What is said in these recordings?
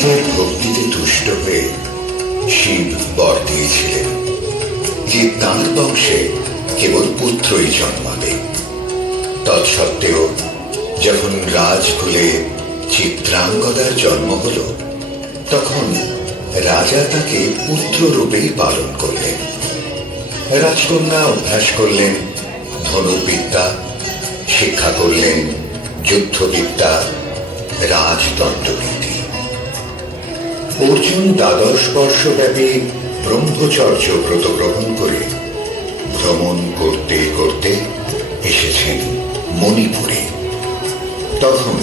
রাজার ভক্তিতে তুষ্ট হয়ে শিব বর দিয়েছিলেন যে তাঁর বংশে কেবল পুত্রই জন্মাবে। তৎসত্ত্বেও যখন রাজকুলে চিত্রাঙ্গদার জন্ম হল, তখন রাজা তাকে পুত্র রূপেই পালন করলেন। রাজকন্যা অভ্যাস করলেন ধনুর্বিদ্যা, শিক্ষা করলেন যুদ্ধবিদ্যা, রাজদণ্ডবিধি। অর্জুন 12 বর্ষব্যাপী ব্রহ্মচর্য ব্রত গ্রহণ করে ভ্রমণ করতে করতে এসেছেন মণিপুরে। তখন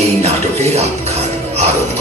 এই নাটকের আখ্যান আরম্ভ।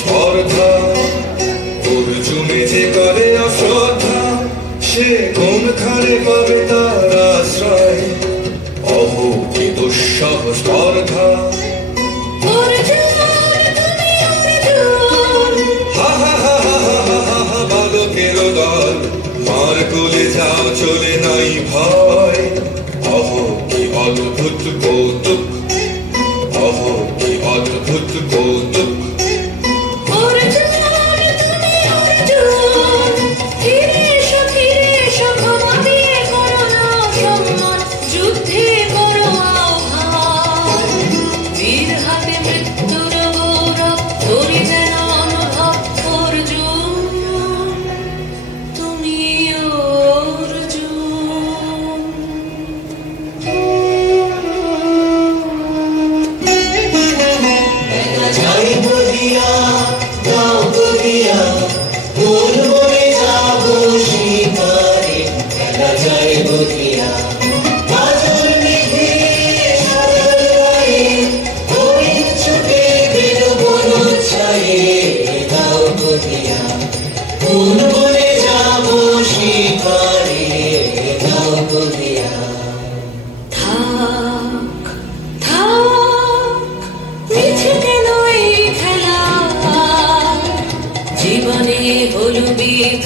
স্পর্ধা অর্জুনে যে করে অশ্রদ্ধা, সে কোনখানে পাবে তার আশ্রয়? অহ কি দুঃসহ স্পর্ধা! বালকের দল মার কোলে যাও, চলে নাই ভয়। অহ কি অদ্ভুত কৌতুক, অহ কি অদ্ভুত কৌতুক!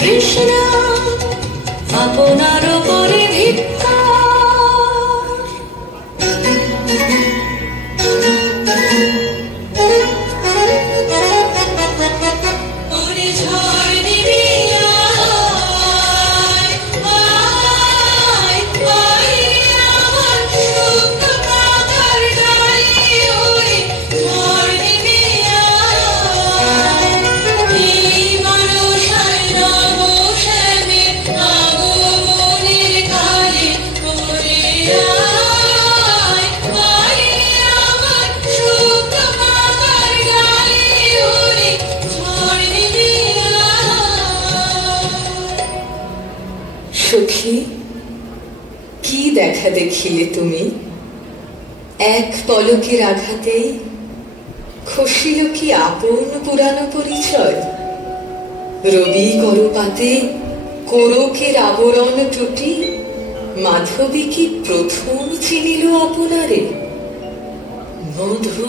কৃষ্ণ আপনার পরে ভিক্ষা মানুষ নম শ্যামে আগমন দেখা দেখিলে তুমি, এক পলকের আঘাতেই খসিল কি আপন পুরানো পরিচয়। রবি করপাতে কোরকের আবরণ টুটি, মাধবী কি প্রথম চিনিল আপনারে। মধু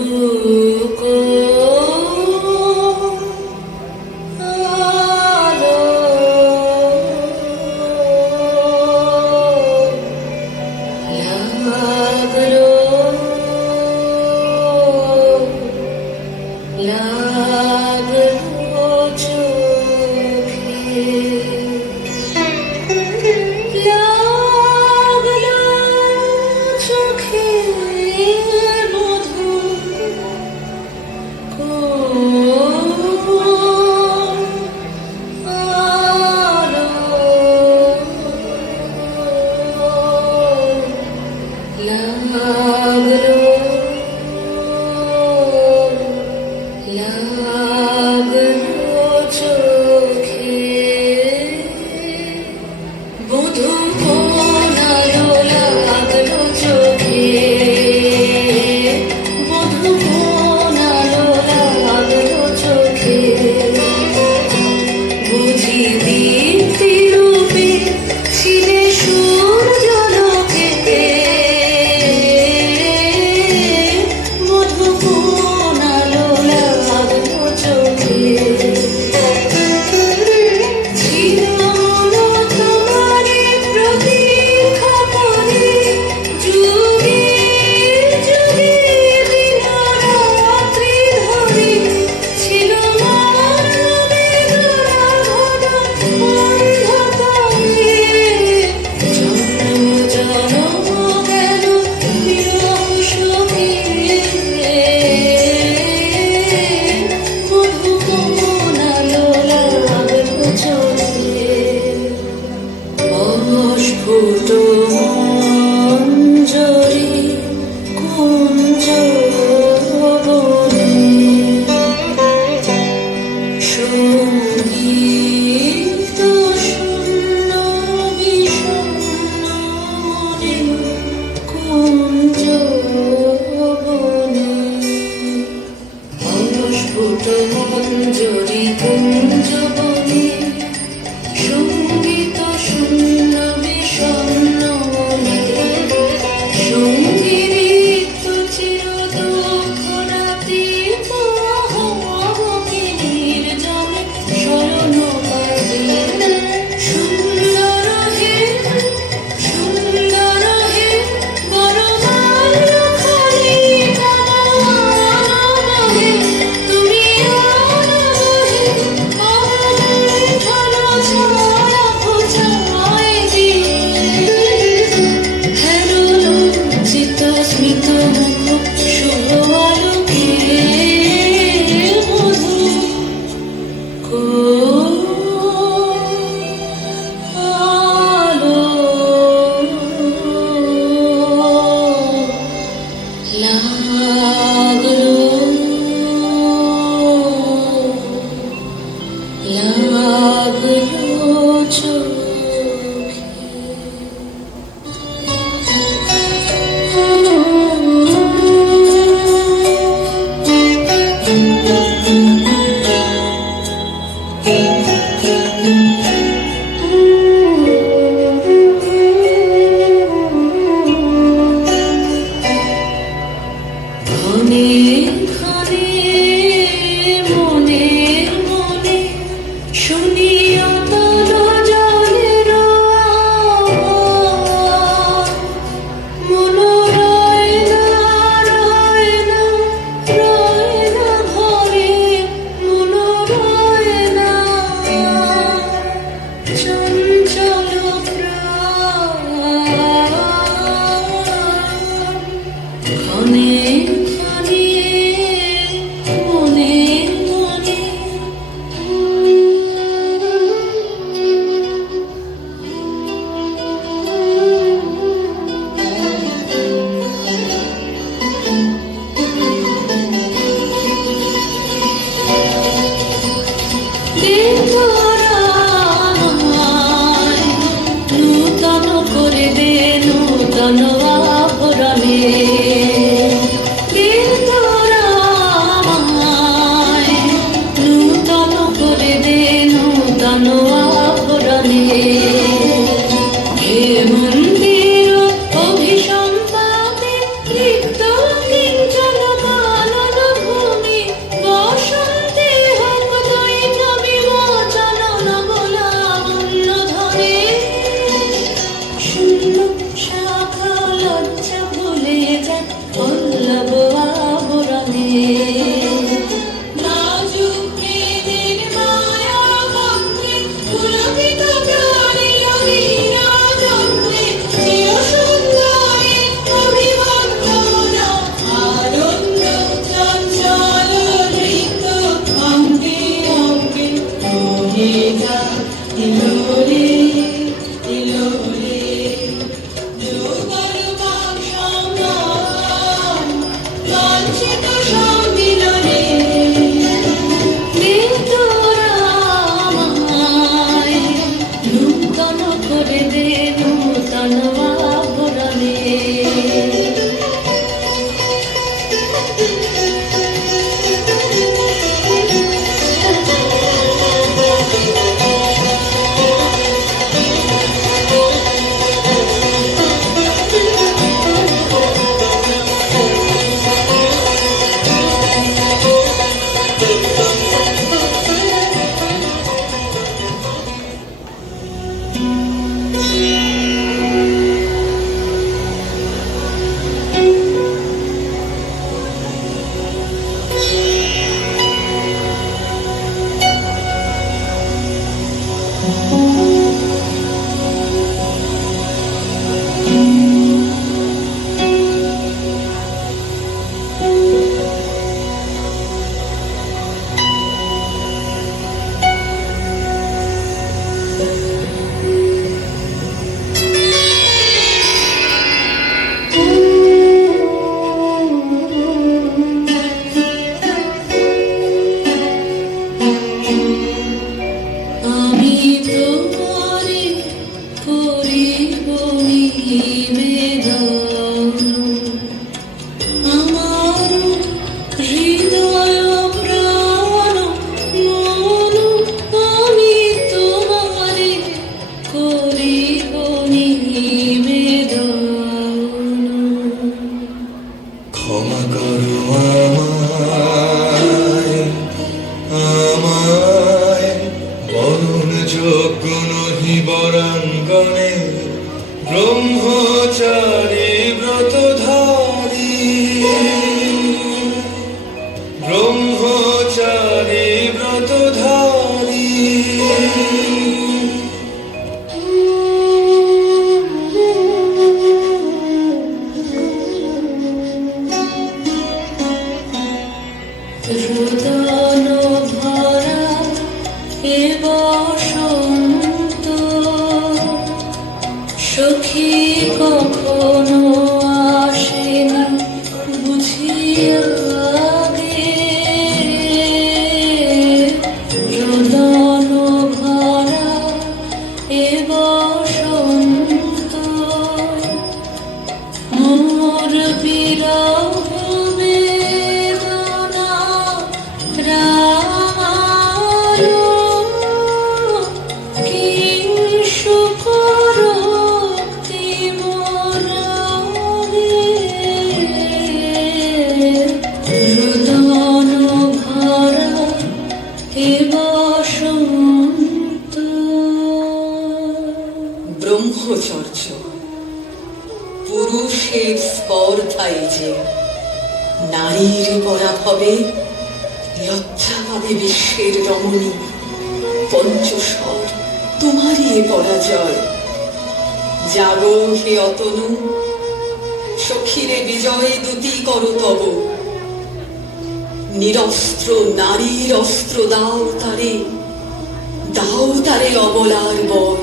নূতন আভরণে দে তোরা আমায় নূতন করে দে নূতন আভরণে হে মন্দির অভিসম্পাদে রিক্ত কিঞ্চন কানন ভূমি বসন্তে হোক দৈত বিমোচন নবলাবণ্য ধরে শূন্য শাখা লজ্জা ভুলে যাক পল্লব আবরণে নাজুক প্রেমের মায়া ভক্তি পুলকিত প্রাণে রঙিনা চন্দ্রে চির সুন্দরী অভিবন্ধনা আনন্দ চঞ্চল নৃত্য অঙ্গে অঙ্গে বহে যাক ইলোরে ইলোরে যুগল বাক সংগ্রাম লাঞ্ছিত সম্মিলনে দে তোরা আমায় নূতন করে দে নূতন আভরণে আমি তোমারে করিব নিবেদন আমার হৃদয় প্রাণ মন আমি তোমারে করিব নিবেদন ক্ষমা করো আমায় আমায় বরণ যোগ্য নহি বরাঙ্গনে ব্রহ্মচারী ব্রতধারী ব্রহ্মচারী ব্রতধারী রোদন ভরা এ বসন্ত সখী কখনো আসে না বুঝিয়া গে রোদন ভরা এ বসন্ত মোর বিরহ বেদনা রামার কি শুকরোক্তি মোরারে রোদন ভরা এ বসন্ত ব্রহ্মচর্য পুরুষের স্পর্ধাই যে নারীর পরাভবে লজ্জা পাবে বিশ্বের রমণী পঞ্চস্বর তোমারই এ পরাজয় জাগো হে অতনু সখীরে বিজয় দুতি করো তব নিরস্ত্র নারীর অস্ত্র দাও তারে অবলার বল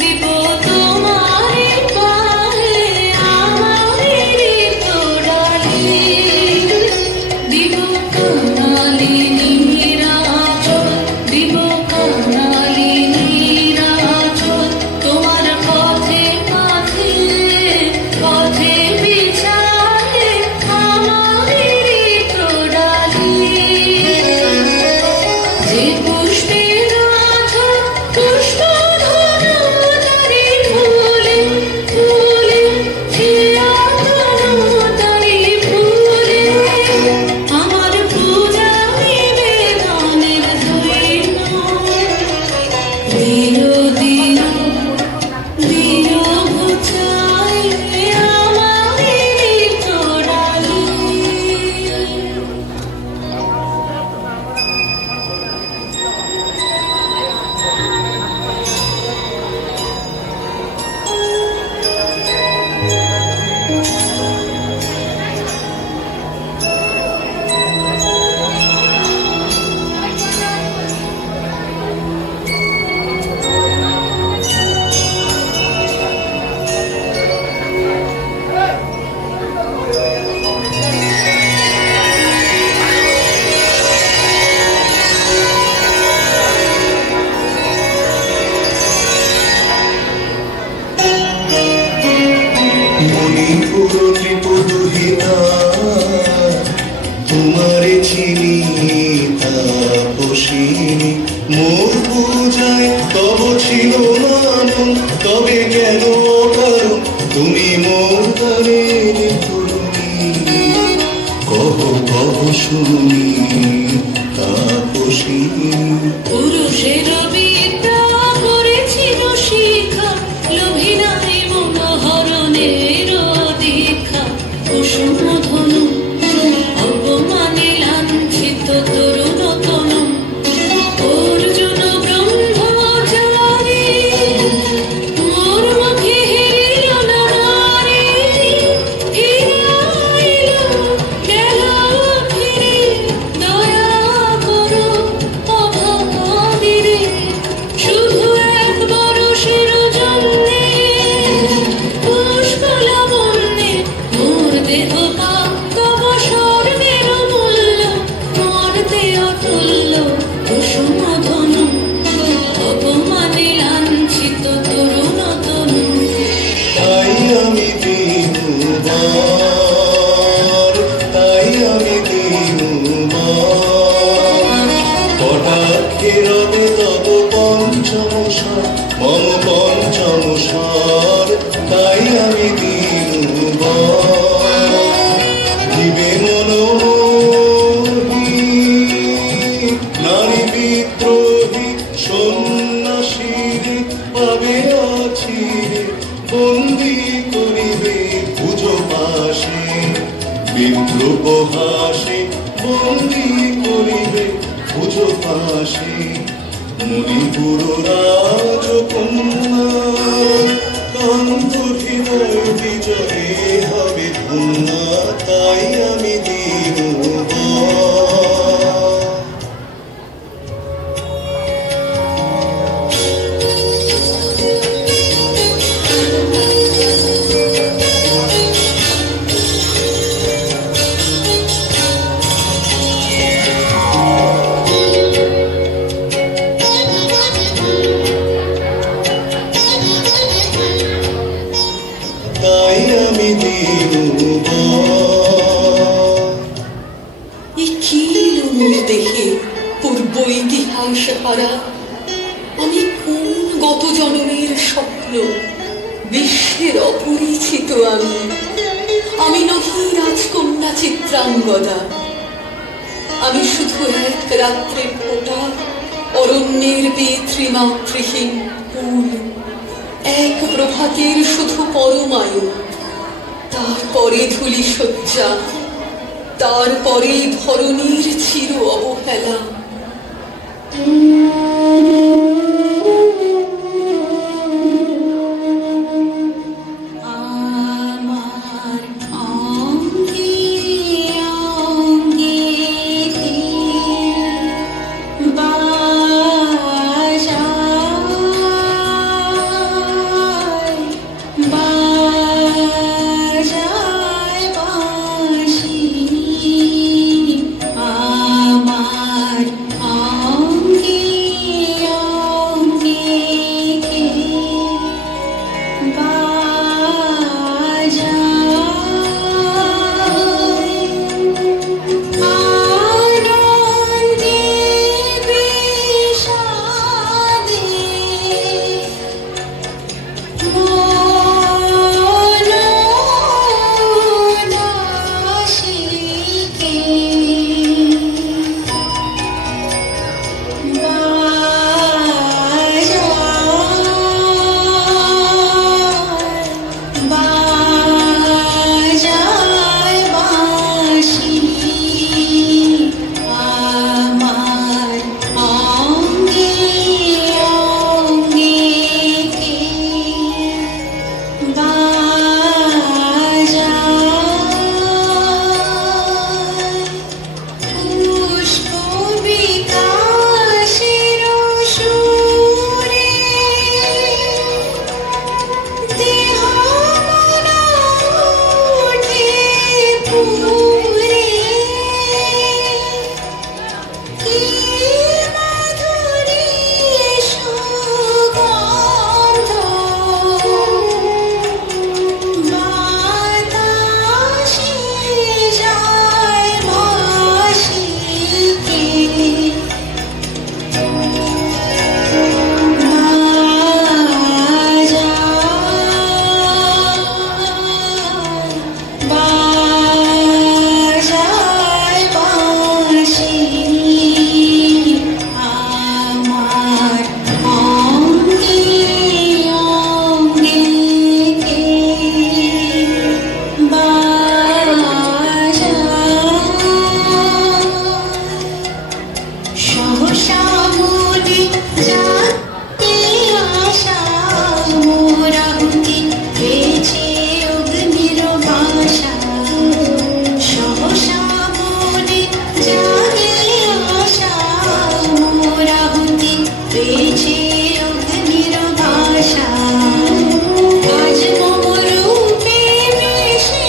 দিব তোমারে পায়ে আমারে তো ত্রিপুদুহিতা তোমারে চিনি তাপসিনী মোর পূজায় তব ছিল নাম তবে কেন কারণ তুমি মোর গানের তরুণী কহ কহ শুনি তাপসিনী পুরুষের বিদ্যা করেছিল শিখা লোভী নারী মনোহরণের দীক্ষা কুসুম ধনু অপমানে লাঞ্ছিত তরুণ তনু অর্জুন ব্রহ্মচারী মোর মুখে হেরিল না নারী ফিরে আইল গেল ফিরে দয়া করো অভাগীরে শুধু এক বরষের জন্যে পুষ্প লাবণ্যে মোর দেহ তব স্বর্গের মূল্য মর্তে অতুল্য কুসুম ধনু অপমানে লাঞ্ছিত তরুণ তনু তাই আমি দিনুবার তাই আমি দিনুবার কটাক্ষে রবে তব পঞ্চমসার মম পঞ্চমসার তাই আমি দিনুবার দিবে মনোমোহী নারী বিদ্রোহী সন্ন্যাসীরে পাবে আছিরে বন্দি করিবে পুজো পাশে বিদ্রুপ হাসে বন্দি করিবে পুজো পাশে মণিপুর রাজকন্যা কান্ত হৃদয় বিজয়ে হবে ধন্যা তাই আমি দিনুবার তাই আমি দিনুবার এ কি মোর দেহে পূর্ব ইতিহাস হারা আমি কোন গত জন্মের স্বপ্ন বিশ্বের অপরিচিত আমি নহি রাজকন্যা চিত্রাঙ্গদা আমি শুধু এক রাত্রে ফোটা অরণ্যের পিতৃমাতৃহীন ফুল এক প্রভাতের শুধু পরমায়ু তারপরে ধূলি শয্যা তারপরে ধরণীর চির অবহেলা আমার অঙ্গে অঙ্গে বাজায় বাজায় বাঁশি আমার অঙ্গে হয়েছে অগ্নির ভাষা আজ মম রূপে মিশে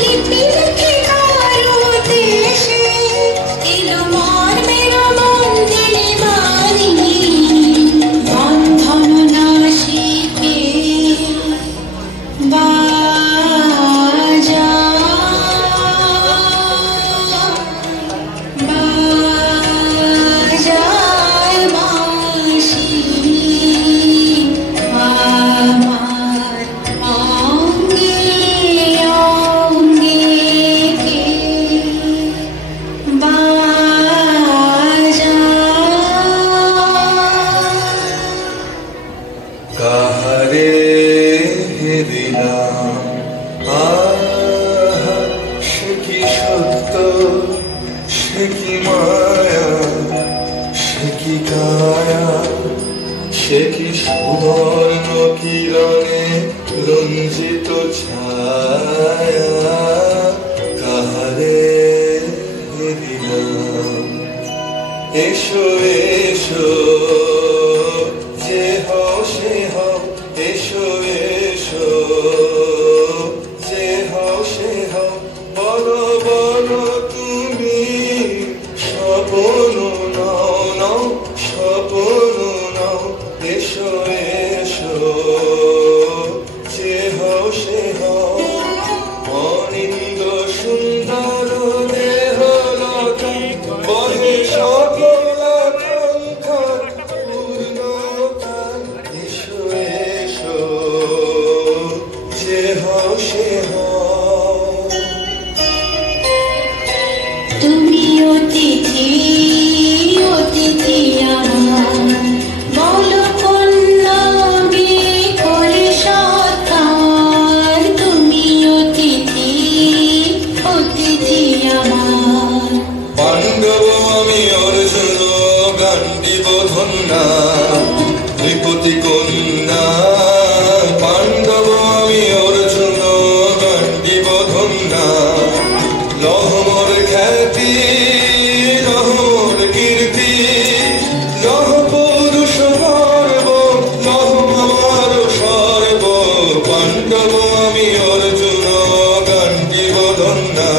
লিপি লিখে কারো দেশে এলো মর্মের মন্দিরে বাণী বন্ধন নাশিকে বাজা বাজায় বাঁশি আমার অঙ্গে অঙ্গে কে বাজা কাহারে দিলাম আহা সে কি সত্য সে কি মায়া সে কি কায়া সে কি সুবর্ণ কিরণে রঞ্জিত ছায়া কাহারে দিলাম এসো এসো যে হও সে হও এসো এসো যে হও সে হও বলো বলো তুমি স্বপন নাও নাও স্বপন নাও এসো এসো যে হও সে হও অনিন্দ সুন্দর দেহ লতা বহে সকল আকাঙ্ক্ষার পূর্ণতা এসো এসো যে হও সে হও তুমি অতিথি অতিথি আমার বলো কন্যা বিয়ে করে সৎকার তুমি অতিথি অতিথি আমার পাণ্ডব আমি অর্জুন গান্ডীব ধন্যা নৃপতি কন্যা পাণ্ডব আমি অর্জুন গান্ডীব ধন্যা লহমর খ্যাতি লহমর কীর্তি লহ পুরুষ গর্ব লহ আমার সর্ব পাণ্ডব আমি অর্জুন গান্ডীব ধন্যা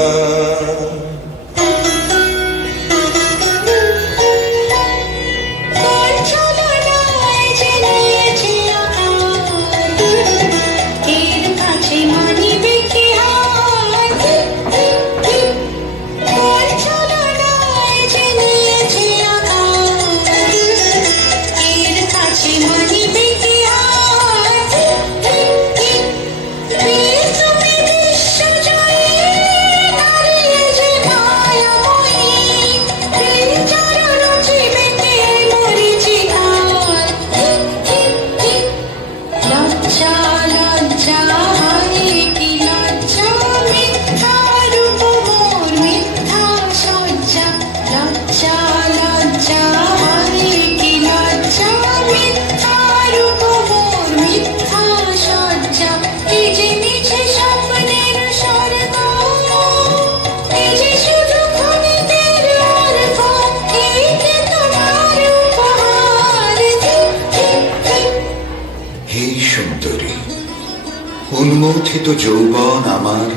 ছলনায় জেনেছে আকার এর কাছে মানিবে কি হার ছলনায় জেনেছে আকার এর কাছে মানিবে কি হার তুমি বিশ্ব জয়ে দাঁড়িয়ে যে মায়াময়ী চরণ চিবিতে মরিচিকার লজ্জা লজ্জা হায় কি লজ্জা মিথ্যা রূপ মোর মিথ্যা সজ্জা লজ্জা লজ্জা হায় কি লজ্জা মিথ্যা রূপ মোর মিথ্যা সজ্জা এই যে মিছে স্বপ্নের স্বর্গ এই যে শুধু ক্ষণিকের অর্ঘ এই যে তোমার উপহার হে সুন্দরী উন্মোচিত যৌবন আমার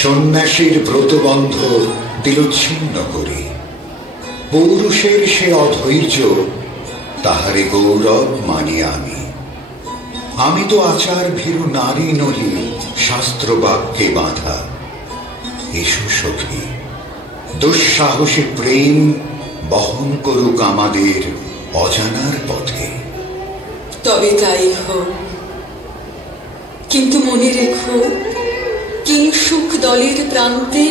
সন্ন্যাসীর ব্রতবন্ধ তিলোচ্ছিন্ন করি পৌরুষের সে অধৈর্য তাহারে গৌরব মানি আমি তো আচার ভীরু নারী নহি শাস্ত্র বাক্যে বাঁধা এসো সখী দুঃসাহসী প্রেম বহন করুক আমাদের অজানার পথে তবে তাই হোক, কিন্তু মনে রেখো কিংসুক দলের প্রান্তে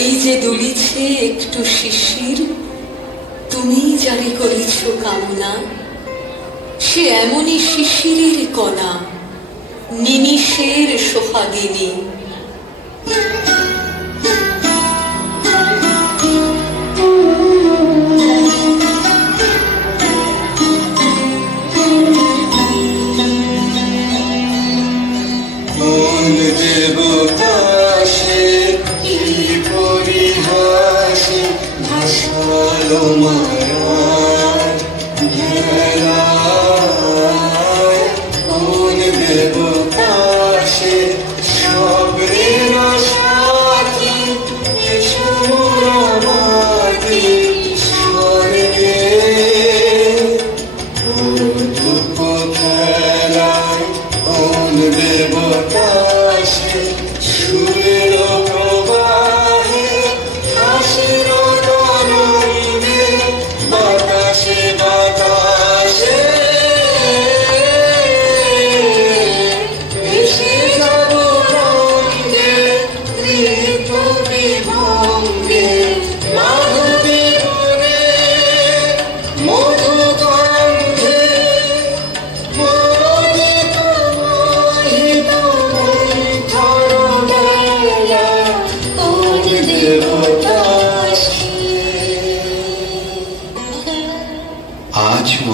এই যে দুলিছে একটু শিশির, তুমি জারি করেছ কামনা, সে এমনই শিশিরের কণা নিমিষের সোহাগিনী। ভাসালো মায়া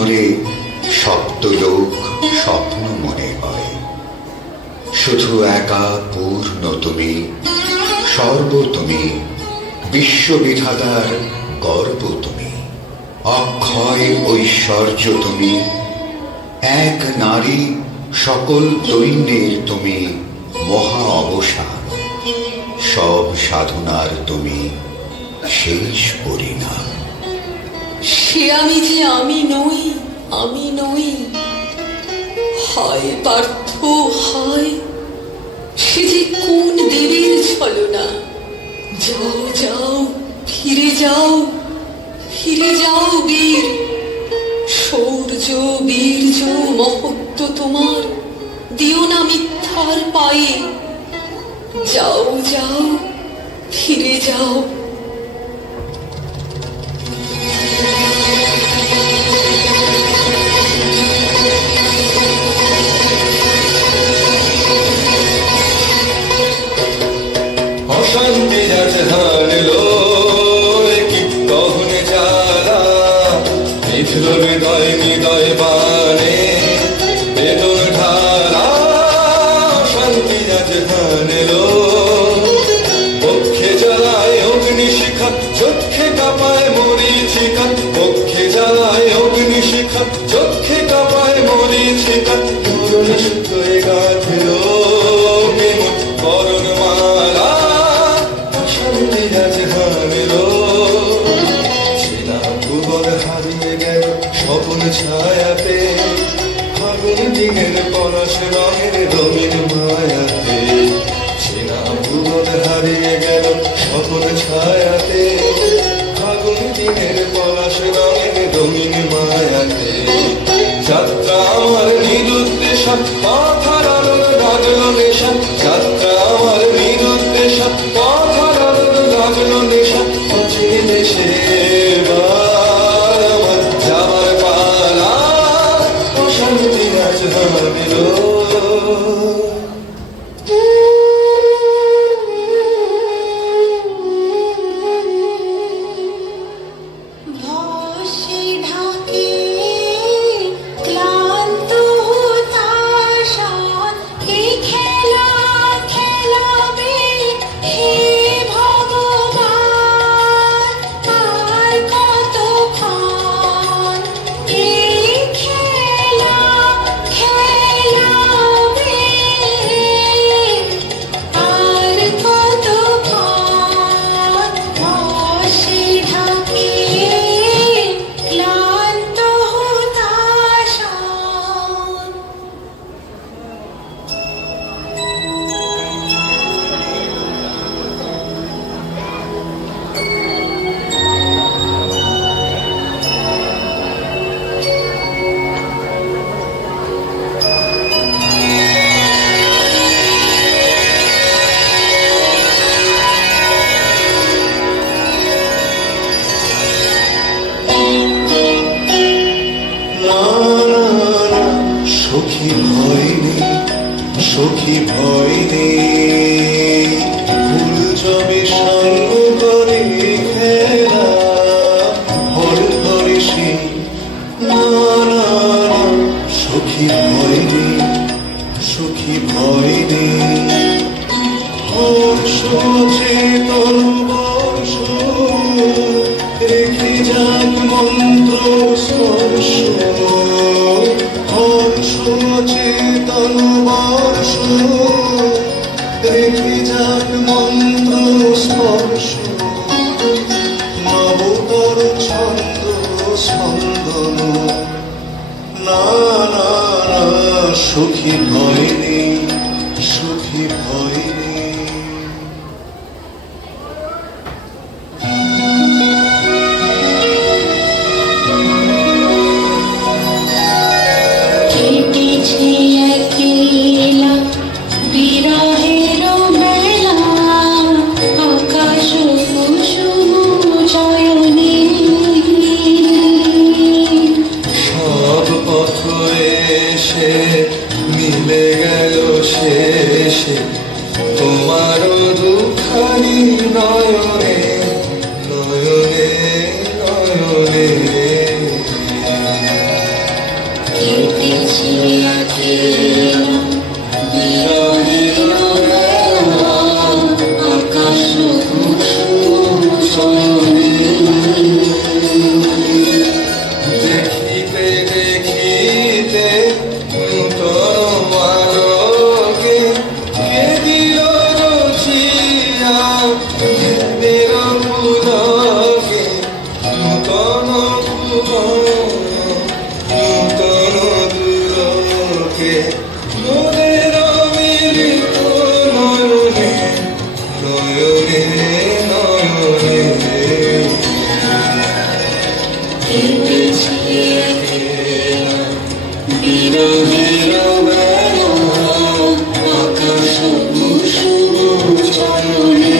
ঘরে সপ্তলোক স্বপ্ন মনে হয়। শুধু একা পূর্ণ তুমি, সর্ব তুমি, বিশ্ববিধাতার গর্ব তুমি, অক্ষয় ঐশ্বর্য তুমি, এক নারী সকল দৈন্যের তুমি মহা অবসান, সব সাধনার তুমি শেষ পরিণাম। সে আমি যে আমি নই, আমি নই, হায় পার্থ হায়, সে যে কোন দেবীর ছলনা। যাও যাও, ফিরে যাও, ফিরে যাও বীর, শৌর্য বীর্য মহত্ব তোমার দিও না মিথ্যার পায়ে। যাও যাও, ফিরে যাও। অশান্তি যাচ্ছে হারলো কি কখন জ্বালা, মিথল হৃদয় হৃদয় বানে বেদন ঢালা। অশান্তি যাচ্ছে হারলো পক্ষে জ্বালায় অগ্নিশিখা, চক্ষে কাঁপায় মরীচিকা, পক্ষে জ্বালায় অগ্নিশিখা, চক্ষে কাঁপায় মরীচিকা। করুণ সুতোয় গাঁথলো কেমন করুণ মালা, অশান্তি যাচ্ছে হারলো। চেনা ভুবন হারিয়ে গেল স্বপন ছায়াতে, ফাগুন দিনের পলাশ রঙের রঙিন মায়াতে। চেনা ভুবন হারিয়ে গেল স্বপন ছায়াতে, ফাগুন দিনের পলাশ রঙের রঙিন মায়াতে। যাত্রা আমার নিরুদ্দেশা, মাথার আলোর লাগলো নেশা, যাত্রা আমার নিরুদ্দেশা, মাথার আলোর লাগলো নেশা। অচিন দেশে এবার আমার যাবার পালা, অশান্তি আজ ভাবিলো। ভসে ঢাকে ক্লান্ত হতাশা, এই খেলা খেলাবে হে ভগবান। আর কতক্ষণ এই খেলা খেলাবে, আর কতক্ষণ। ভসে ঢাকে ক্লান্ত হতাশা। না না না, সখী ভয় নেই, সখী ভয় নেই। ফুল জবে সাঙ্গ করে খেলা, হরে হরে সে। না না না, সখী ভয় নেই, সখী ভয় নেই। হর্ষ চেতন বর্ষ, রেখে যাক মন্ত্র স্পর্শ। হর্ষ চেতন বর্ষ, রেখে যাক মন্ত্র স্পর্শ। নবতর ছন্দ স্পন্দন, না না না, সখী ভয় নেই, সখী ভয় নেই। কেটেছে একলা বিরহের বেলা, আকাশ কুসুম চয়নে। সব পথ এসে মিলে গেল শেষে, তোমার দুখানি নয়নে নয়নে নয়নে। কেটেছে একেলা বিরহের বেলা আকাশ কুসুম শয়নে দেখিতে দেখিতে নূতন আলোকে কে দিল রচিয়া ভেদের পুলকে নূতন দুলকে মোদের মিলিত নয়নে নয়নে নয়নে কেটেছে একেলা বিরহের বেলা আকাশ কুসুম শয়নে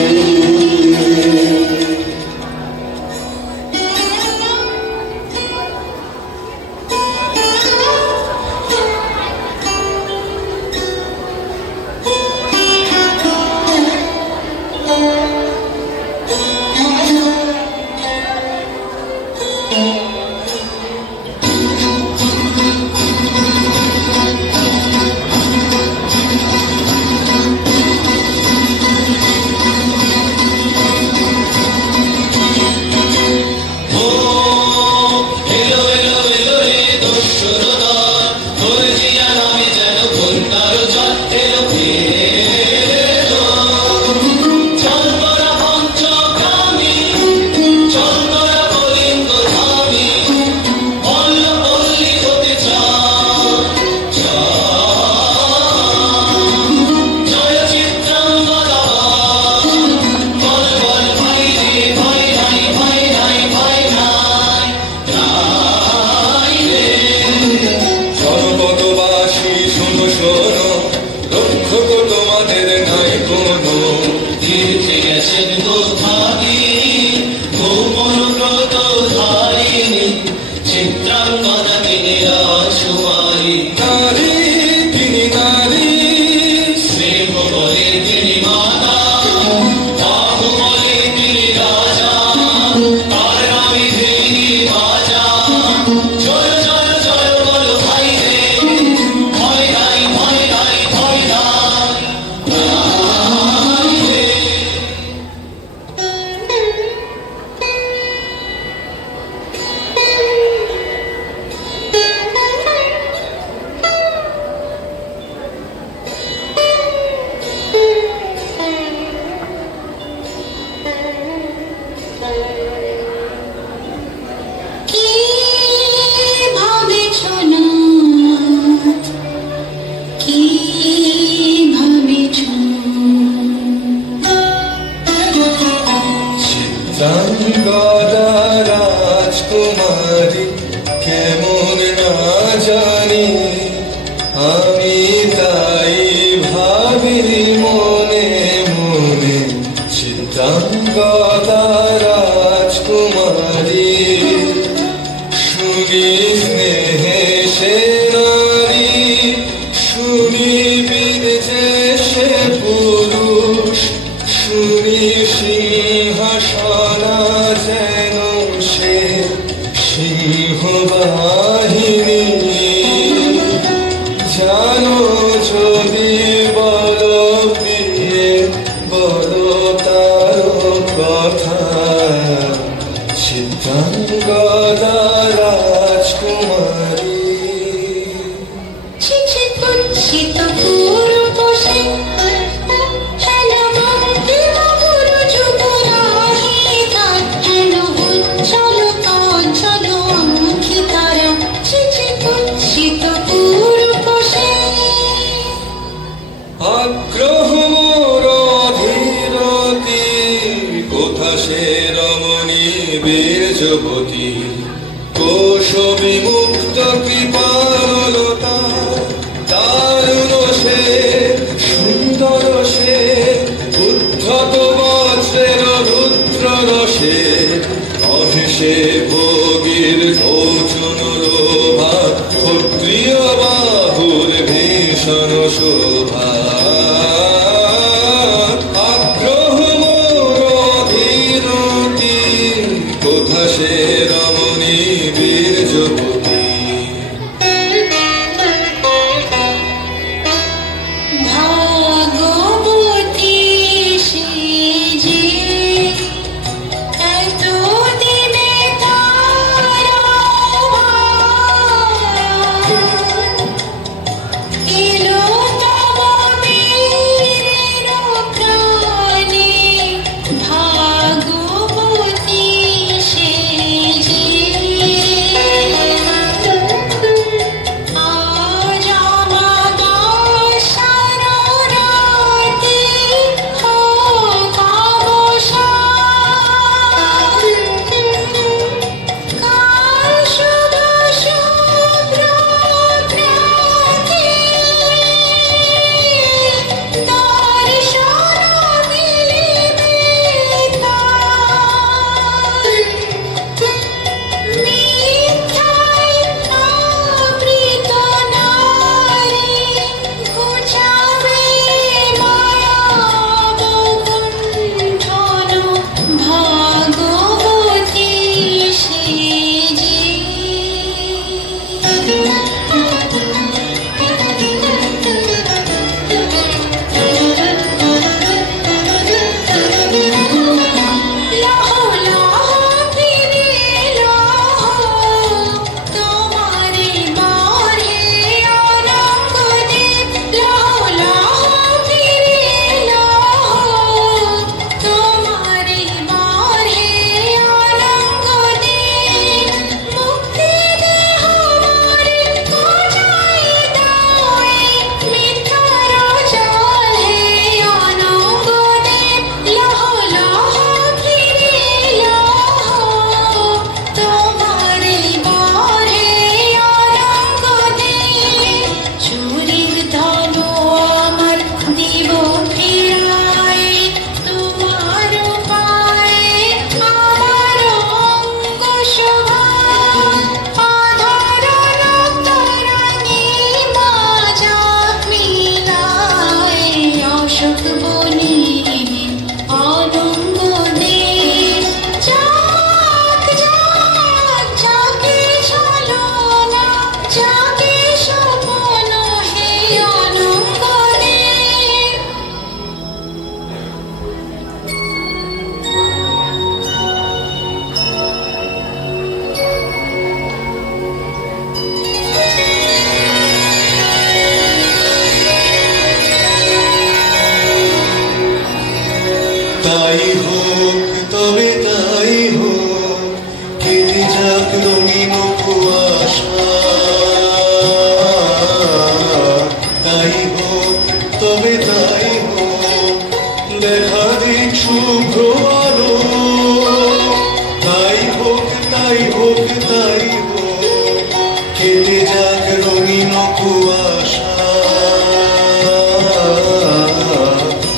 জনপদবাসী শোনো শোনো লক্ষ্য তোমাদের নাই কোনো তীর্থে গেছেন কোথায় গোপন ব্রত ধারিণী চিত্রাঙ্গনা তিনি রাজকুমারী নারী তিনি নারী স্নেহ বলে তিনি মাতা বাহু বলে তিনি রাজা তার নামে ভেঙে বাজা জয় জয় জয় বল ভাই রে ভয় নাই ভয় নাই ভয় নাই কি ভাবেছ না কি ভাবেছ চিত্রাঙ্গদা রাজকুমারী কেমন না জানি আমি তাই ভাবি মনে মনে চিত্রাঙ্গদা রাজকুমারী শুনি স্নেহে সে নারী শুনি বিদেশে সে পুরুষ শুনি সিংহাসনা যেন সে সিংহ বাহিনী জানো যদি বলো প্রিয়ে বলো তার কথা চিত্রাঙ্গদা রাজকুমারী ছিছি কুৎসিত পুরুষে হেন মন্দির গুরু যুবরাহি তার হেন উজ্জ্বল কাঞ্চল আঁখি তারা ছিছি কুৎসিত পুরুষে আগ্রহ মোর অধীরতি কোথা সে রমণী বীর্যবতী কোশ বিমুক্ত কৃপালতা দারুণ সে সুন্দর সে উদ্ধত বজ্রের রুদ্র রসে নহে সে ভোগীর লোচন রোভা ক্ষত্রিয় বাহুর ভীষণ শোভা আগ্রহ মোর অধীরতি কোথা সে রমণী বীর্যবতী আশা।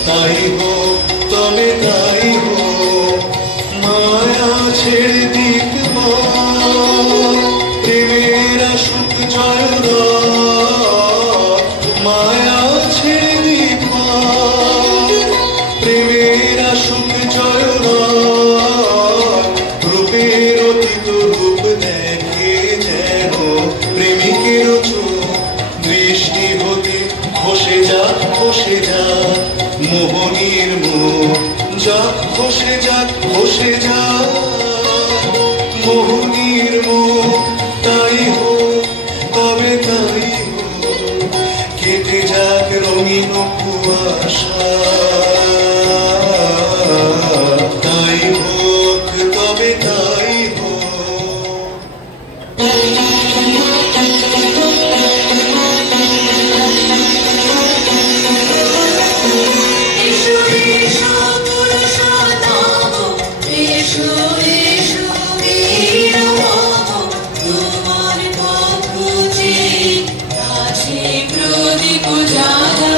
তাই হোক তবে তাই হোক, মায়া ছেড়ে দিক মা, প্রেমের আসুক জয়রাত, মায়া ছেড়ে দিক মা, প্রেমের আসুক জয়রাত, রূপের অতীত রূপ দেখে যেন প্রেমিকের চোখ দৃষ্টি হতে খসে যাক খসে যাক মোহনীর মুখ, যাক খসে যাক খসে যাক মোহনীর মুখ। তাই হোক তবে তাই হোক, কেটে যাক রঙিন কুয়াশা। তাই হোক তবে তাই হোক। এসো এসো পুরুষোত্তম, এসো এসো বীর মম, তোমার পথ চেয়ে আছে প্রদীপ জ্বালা।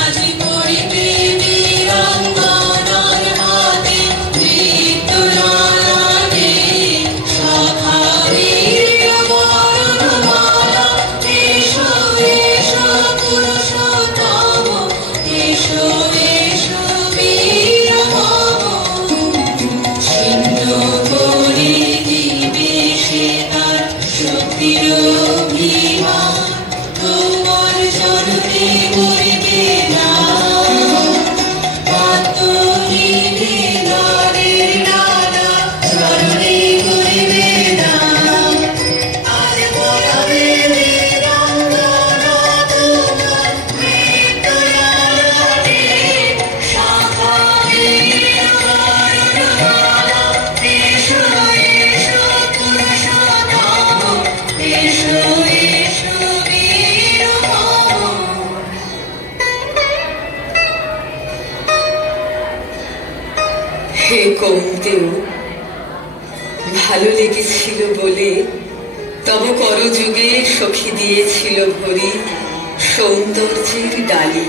আজি করিবে বীরাঙ্গনার হাতে মৃত্যুলালাটে শাখা বীর বরণমালা। এসো এসো পুরুষোত্তম, এসো এসো বীর মম, ছিন্ন করে দিবে সে তার শক্তির অভিমান, তোমার চরণে করিবে না পাতলিবে দ্বারের ডালা, চরণে করিবে না। আর বলাবে বীরাঙ্গনা তোমার মৃত্যুলালাটে শাখা বীর বরণমালা। এসো এসো পুরুষোত্তম, এসো এসো বীর মম। হে কমতেও ভালো লেগেছিল বলে তব করযুগে সখী দিয়েছিল ভরি সৌন্দর্যের ডালি।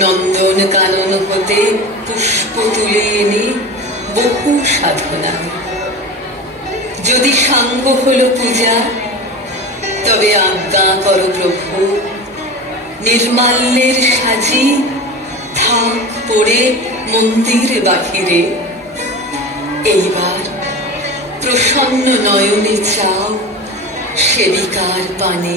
নন্দন কানন হতে পুষ্প তুলে এনে বহু সাধনা, যদি সাঙ্গ হলো পূজা তবে আজ্ঞা করো প্রভু, নির্মাল্যের সাজি থাক পড়ে মন্দির বাহিরে। এইবার প্রসন্ন নয়নে চাও সেবিকার পানে।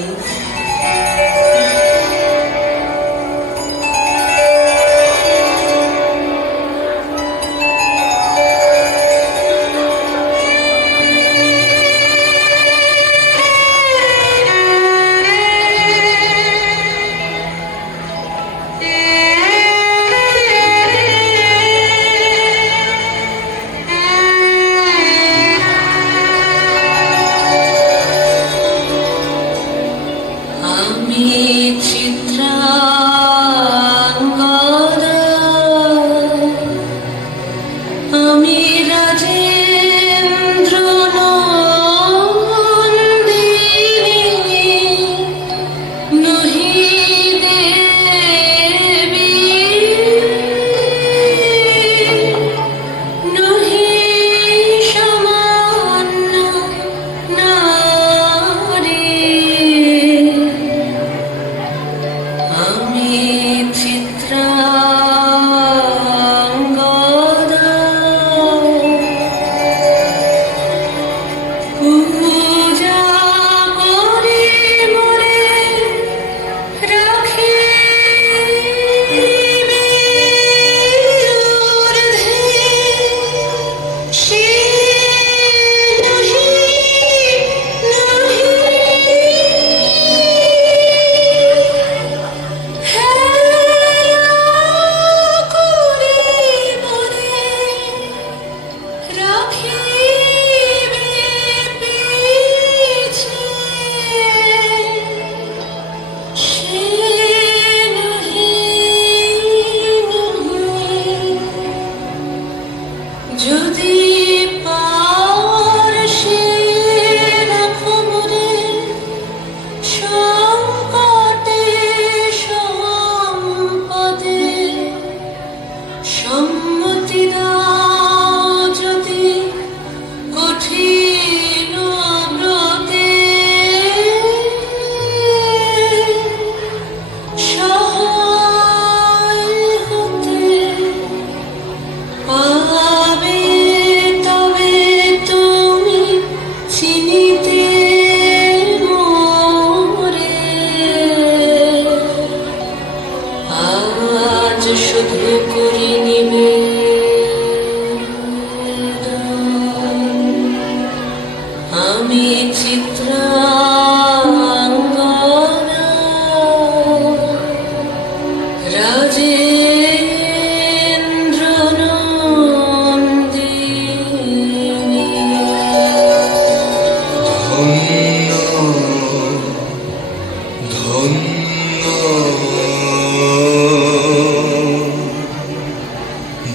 ধন্য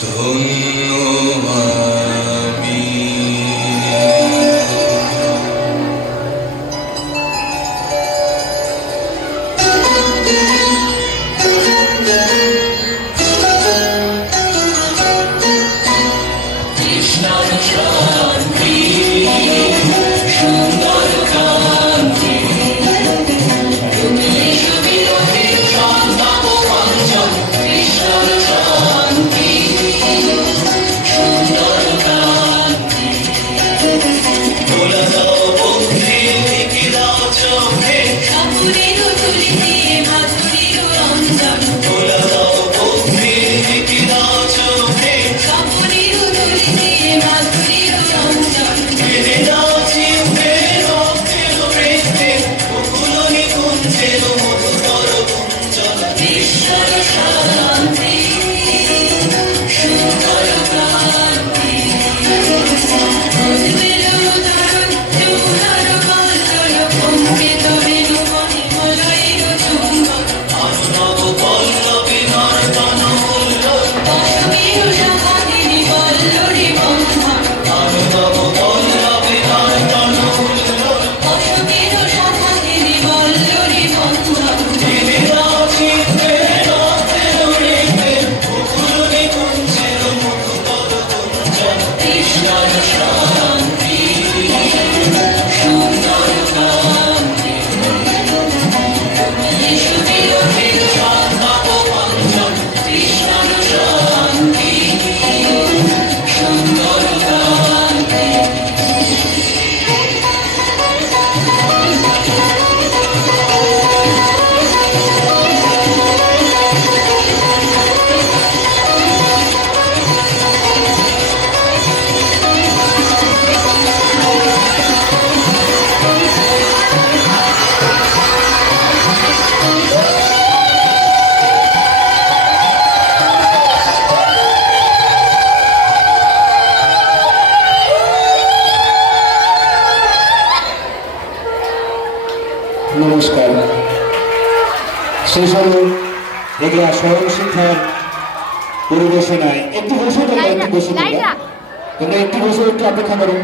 ধন্য আমি। কৃষ্ণর শান্তি সুন্দর কান্তি তুমি সুবিরোধী সন্তাপ পাঞ্চম কৃষ্ণর শান্তি সুন্দর কান্তি তোলা দাও বন্ধে থেকে দাও চোখে সাপুরের তুলিতে মাধুরীর রঞ্জন তোলা দাও বন্ধে থেকে দাও চোখে সাপুরের তুলিতে মাধুরীর রঞ্জন বেঁধে দাও চিত্তে রক্তের বৃত্তে মুকুল নিকুঞ্জের মধুকর কুঞ্চন ঈশ্বর শান্তি সুন্দর কান্তি মধুমের উদাহরণ যৌনার কল্লোল অঙ্কিত বেণু মণিমলয়ের চুম্বন নব পল্লবে নর্তন উল্লোল অশোকের শাখাধীনি বল্লরী বন্ধন নব পল্লবে নর্তন উল্লোল অশোকের শাখাধীনি বল্লরী বন্ধন বেঁধে দাও চিত্তে রক্তের বৃত্তে মুকুল নিকুঞ্জের মধুকর কুঞ্চন ঈশ্বর শান্তি সুন্দর কান্তি যিশু বিরোধীর সন্তাপ পাঞ্চম কৃষ্ণর শান্তি সুন্দর কান্তি নমস্কার। সেই সময় এগুলা স্বয়ং শিক্ষার পরিবেশনায় একটু বসে তোমরা একটু বসে তোমরা একটু বসে একটু অপেক্ষা করো।